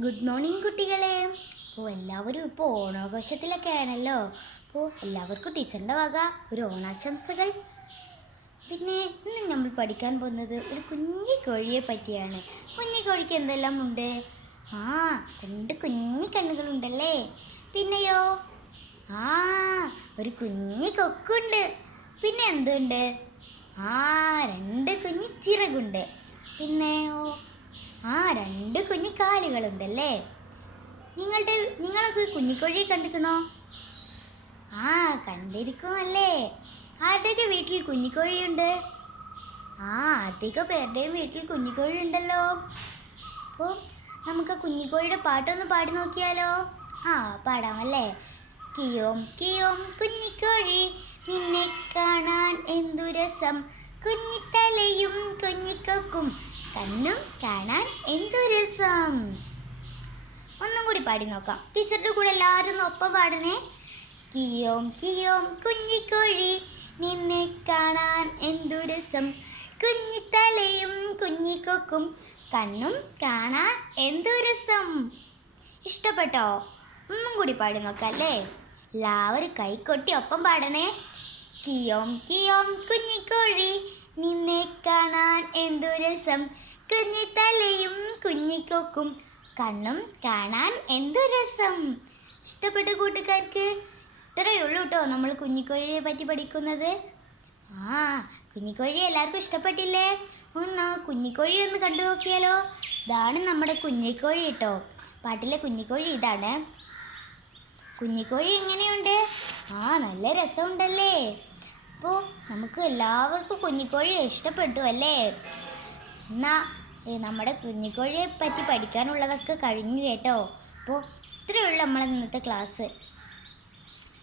Good morning കുട്ടികളെ. എല്ലാവരും ഇപ്പോൾ ഓണാഘോഷത്തിലൊക്കെ ആണല്ലോ. എല്ലാവർക്കും ടീച്ചറിൻ്റെ വക ഒരു ഓണാശംസകൾ. പിന്നെ ഇന്ന് നമ്മൾ പഠിക്കാൻ പോകുന്നത് ഒരു കുഞ്ഞി കോഴിയെ പറ്റിയാണ്. കുഞ്ഞി കോഴിക്ക് എന്തെല്ലാം ഉണ്ട്? രണ്ട് കുഞ്ഞി കണ്ണുകളുണ്ടല്ലേ. പിന്നെയോ ഒരു കുഞ്ഞി കൊക്കുണ്ട്. പിന്നെ എന്തുണ്ട്? രണ്ട് കുഞ്ഞി ചിറകുണ്ട്. പിന്നെയോ രണ്ട് കുഞ്ഞി കാലുകളുണ്ടല്ലേ. നിങ്ങളൊക്കെ കുഞ്ഞിക്കോഴിയെ കണ്ടിക്കണോ? കണ്ടിരിക്കുമല്ലേ. ആരുടെയൊക്കെ വീട്ടിൽ കുഞ്ഞിക്കോഴിയുണ്ട്? അധികം പേരുടെയും വീട്ടിൽ കുഞ്ഞിക്കോഴി ഉണ്ടല്ലോ. അപ്പോൾ നമുക്ക് കുഞ്ഞിക്കോഴിയുടെ പാട്ടൊന്ന് പാടി നോക്കിയാലോ? പാടാമല്ലേ. കിയോം കിയോം കുഞ്ഞിക്കോഴി, നിന്നെ കാണാൻ എന്തു രസം, കുഞ്ഞിത്തലയും കുഞ്ഞിക്കൊക്കും, കണ്ണും കാണാൻ എന്തു രസം. ഒന്നും കൂടി പാടി നോക്കാം. ടീച്ചറുടെ കൂടെ എല്ലാവരും ഒപ്പം പാടണേ. കിയോം കിയോം കുഞ്ഞിക്കോഴി, നിന്നെ കാണാൻ എന്തു രസം, കുഞ്ഞിത്തലയും കുഞ്ഞിക്കൊക്കും, കണ്ണും കാണാൻ എന്തു രസം. ഇഷ്ടപ്പെട്ടോ? ഒന്നും കൂടി പാടി നോക്കാം അല്ലേ. എല്ലാവരും കൈകൊട്ടി ഒപ്പം പാടണേ. കിയോം കിയോം കുഞ്ഞിക്കോഴി, നിന്നെ കാണാൻ എന്തു രസം, കുഞ്ഞിത്തലയും കുഞ്ഞിക്കൊക്കും, കണ്ണും കാണാൻ എന്തു രസം. ഇഷ്ടപ്പെട്ട കൂട്ടുകാർക്ക്? ഇത്രയേ ഉള്ളൂ കേട്ടോ നമ്മൾ കുഞ്ഞിക്കോഴിയെ പറ്റി പഠിക്കുന്നത്. കുഞ്ഞിക്കോഴി എല്ലാവർക്കും ഇഷ്ടപ്പെട്ടില്ലേ? കുഞ്ഞിക്കോഴി ഒന്ന് കണ്ടു നോക്കിയാലോ. ഇതാണ് നമ്മുടെ കുഞ്ഞിക്കോഴി കേട്ടോ. പാട്ടിലെ കുഞ്ഞിക്കോഴി ഇതാണ്. കുഞ്ഞിക്കോഴി എങ്ങനെയുണ്ട്? നല്ല രസമുണ്ടല്ലേ. അപ്പോൾ നമുക്ക് എല്ലാവർക്കും കുഞ്ഞിക്കോഴിയെ ഇഷ്ടപ്പെട്ടു അല്ലേ. നമ്മുടെ കുഞ്ഞിക്കോഴിയെ പറ്റി പഠിക്കാനുള്ളതൊക്കെ കഴിഞ്ഞു കേട്ടോ. അപ്പോൾ ഇത്രയേ ഉള്ളൂ നമ്മളെ ഇന്നത്തെ ക്ലാസ്.